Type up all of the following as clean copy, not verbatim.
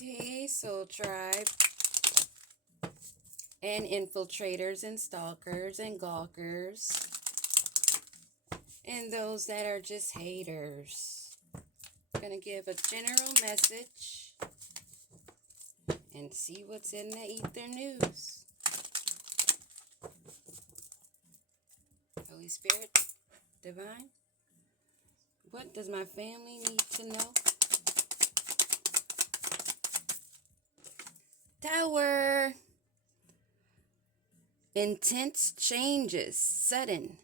Hey, Soul Tribe, and infiltrators, and stalkers, and gawkers, and those that are just haters. I'm gonna give a general message and see what's in the ether news. Holy Spirit, Divine, what does my family need to know? Tower. Intense changes, sudden.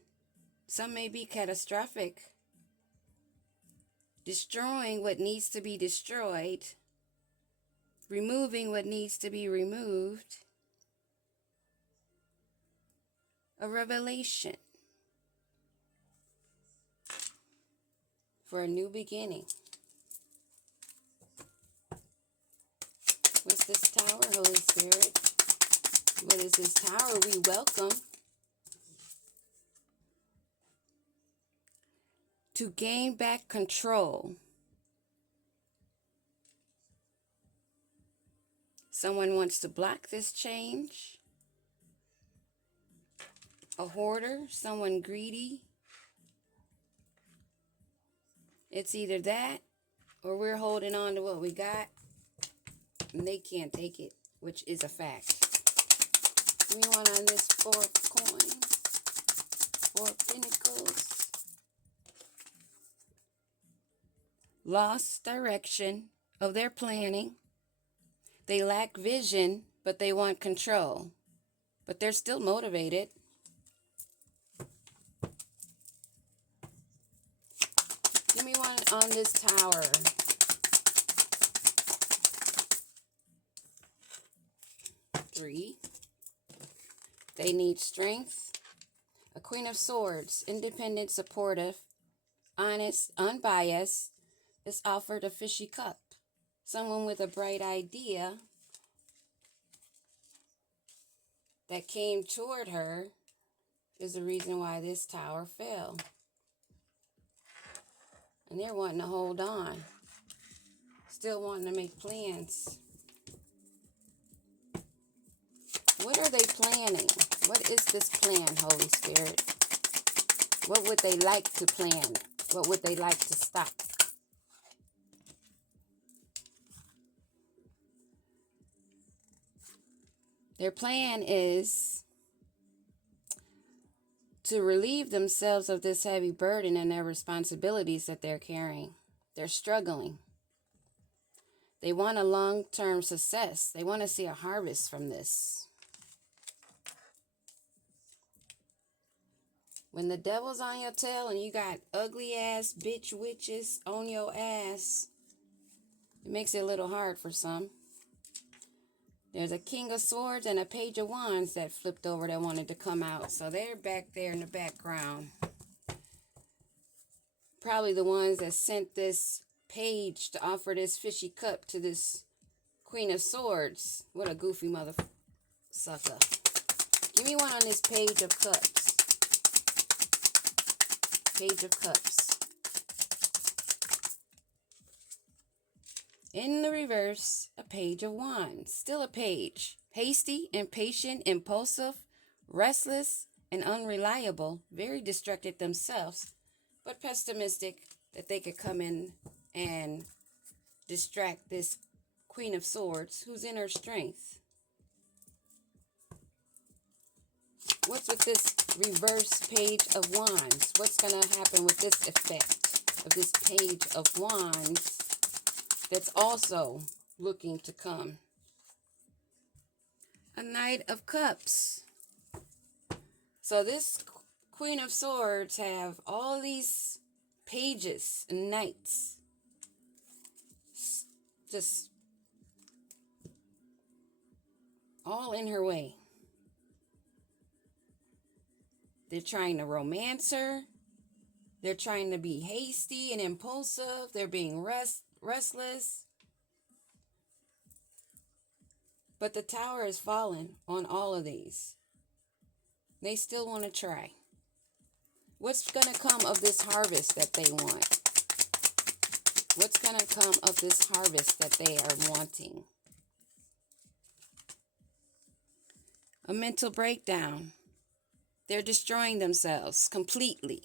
Some may be catastrophic. Destroying what needs to be destroyed. Removing what needs to be removed. A revelation for a new beginning. What's this tower, Holy Spirit? What is this tower? We welcome. To gain back control. Someone wants to block this change. A hoarder, someone greedy. It's either that or we're holding on to what we got and they can't take it, which is a fact. Give me one on this 4 of coins, 4 of pentacles. Lost direction of their planning. They lack vision, but they want control. But they're still motivated. Give me one on this tower. Three. They need strength. A Queen of Swords, independent, supportive, honest, unbiased, is offered a fishy cup. Someone with a bright idea that came toward her is the reason why this tower fell. And they're wanting to hold on. Still wanting to make plans. What are they planning? What is this plan, Holy Spirit? What would they like to plan? What would they like to stop? Their plan is to relieve themselves of this heavy burden and their responsibilities that they're carrying. They're struggling. They want a long-term success. They want to see a harvest from this. When the devil's on your tail and you got ugly ass bitch witches on your ass, it makes it a little hard for some. There's a King of Swords and a Page of Wands that flipped over that wanted to come out. So they're back there in the background. Probably the ones that sent this page to offer this fishy cup to this Queen of Swords. What a goofy mother sucker. Give me one on this Page of Cups. Page of Cups. In the reverse, a Page of Wands. Still a page. Hasty, impatient, impulsive, restless, and unreliable. Very distracted themselves, but pessimistic that they could come in and distract this Queen of Swords, who's in her strength. What's with this reverse Page of Wands? What's going to happen with this effect of this Page of Wands that's also looking to come? A Knight of Cups. So this Queen of Swords have all these pages and knights just all in her way. They're trying to romance her. They're trying to be hasty and impulsive. They're being restless. But the tower is falling on all of these. They still want to try. What's going to come of this harvest that they want? What's going to come of this harvest that they are wanting? A mental breakdown. They're destroying themselves completely.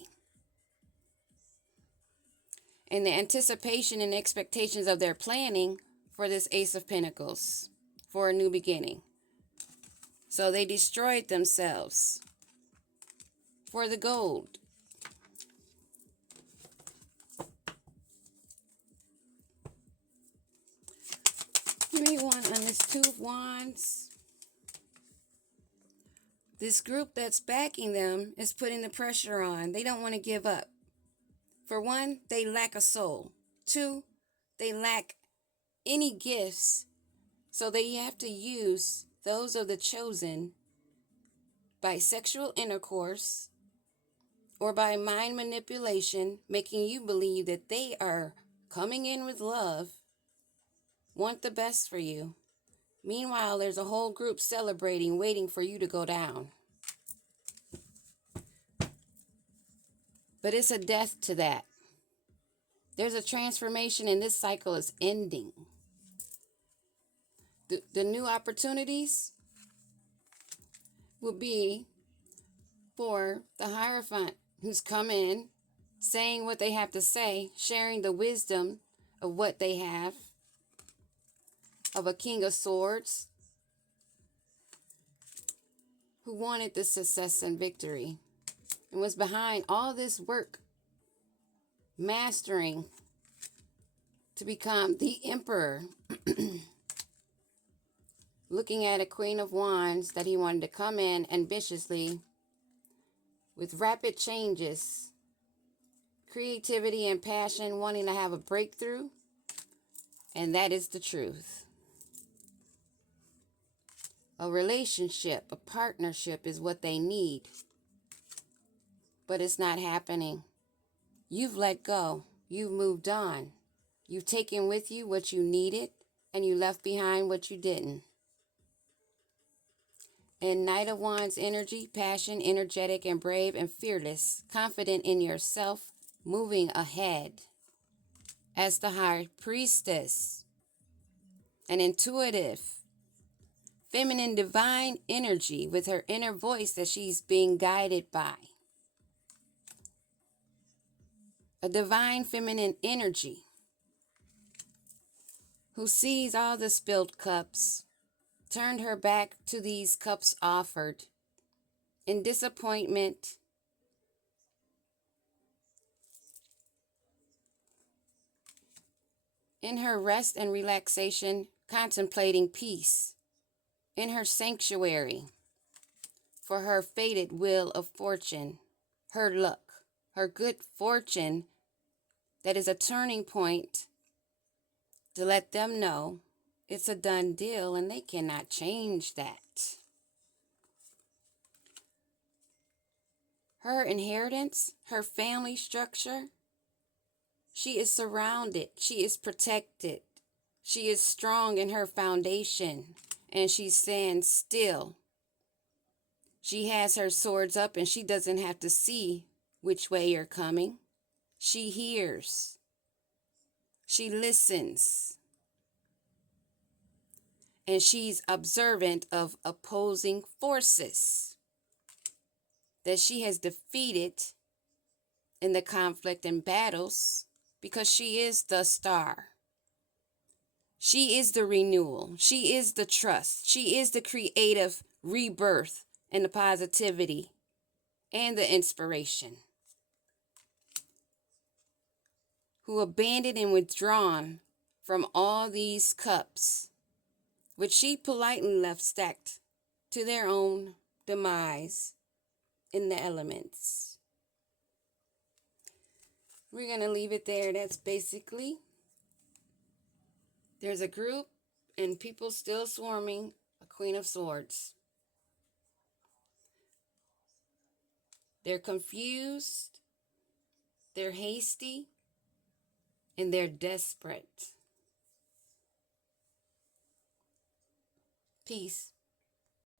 And the anticipation and expectations of their planning for this Ace of Pentacles, for a new beginning. So they destroyed themselves for the gold. Give me one on this Two of Wands. This group that's backing them is putting the pressure on. They don't want to give up. For one, they lack a soul. Two, they lack any gifts. So they have to use those of the chosen by sexual intercourse or by mind manipulation, making you believe that they are coming in with love, want the best for you. Meanwhile, there's a whole group celebrating, waiting for you to go down. But it's a death to that. There's a transformation, and this cycle is ending. The new opportunities will be for the Hierophant who's come in, saying what they have to say, sharing the wisdom of what they have, of a King of Swords who wanted the success and victory and was behind all this work, mastering to become the Emperor, looking at a Queen of Wands that he wanted to come in ambitiously with rapid changes, creativity and passion, wanting to have a breakthrough, and that is the truth. A relationship, a partnership is what they need, but it's not happening. You've let go. You've moved on. You've taken with you what you needed, and you left behind what you didn't. In Knight of Wands energy, passion, energetic and brave and fearless, confident in yourself, moving ahead. As the High Priestess, an intuitive, feminine, divine energy with her inner voice that she's being guided by. A divine feminine energy who sees all the spilled cups, turned her back to these cups offered in disappointment, in her rest and relaxation, contemplating peace, in her sanctuary for her fated wheel of fortune, her luck, her good fortune that is a turning point to let them know it's a done deal and they cannot change that. Her inheritance, her family structure, she is surrounded, she is protected, she is strong in her foundation, and she stands still. She has her swords up and she doesn't have to see which way you're coming. She hears. She listens. And she's observant of opposing forces that she has defeated in the conflict and battles because she is the star. She is the renewal. She is the trust. She is the creative rebirth and the positivity and the inspiration. Who abandoned and withdrawn from all these cups, which she politely left stacked to their own demise in the elements. We're going to leave it there. That's basically, there's a group and people still swarming a Queen of Swords. They're confused, they're hasty, and they're desperate. Peace.